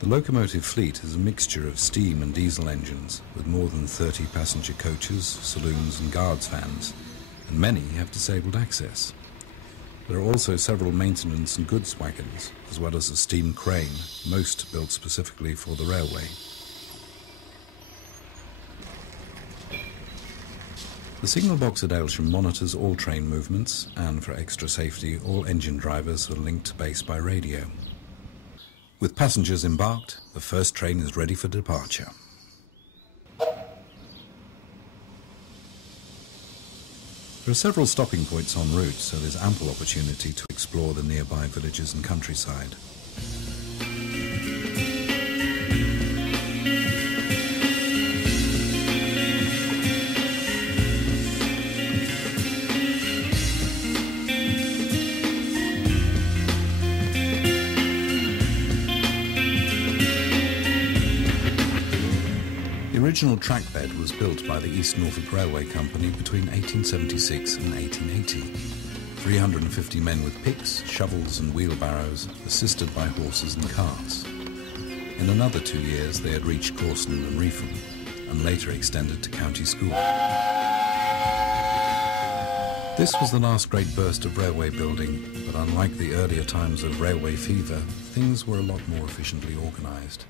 The locomotive fleet is a mixture of steam and diesel engines, with more than 30 passenger coaches, saloons and guards vans, and many have disabled access. There are also several maintenance and goods wagons, as well as a steam crane, most built specifically for the railway. The signal box at Aylsham monitors all train movements, and for extra safety, all engine drivers are linked to base by radio. With passengers embarked, the first train is ready for departure. There are several stopping points en route, so there's ample opportunity to explore the nearby villages and countryside. The original track bed was built by the East Norfolk Railway Company between 1876 and 1880. 350 men with picks, shovels and wheelbarrows, assisted by horses and carts. In another 2 years they had reached Corson and Reefham, and later extended to County School. This was the last great burst of railway building, but unlike the earlier times of railway fever, things were a lot more efficiently organised.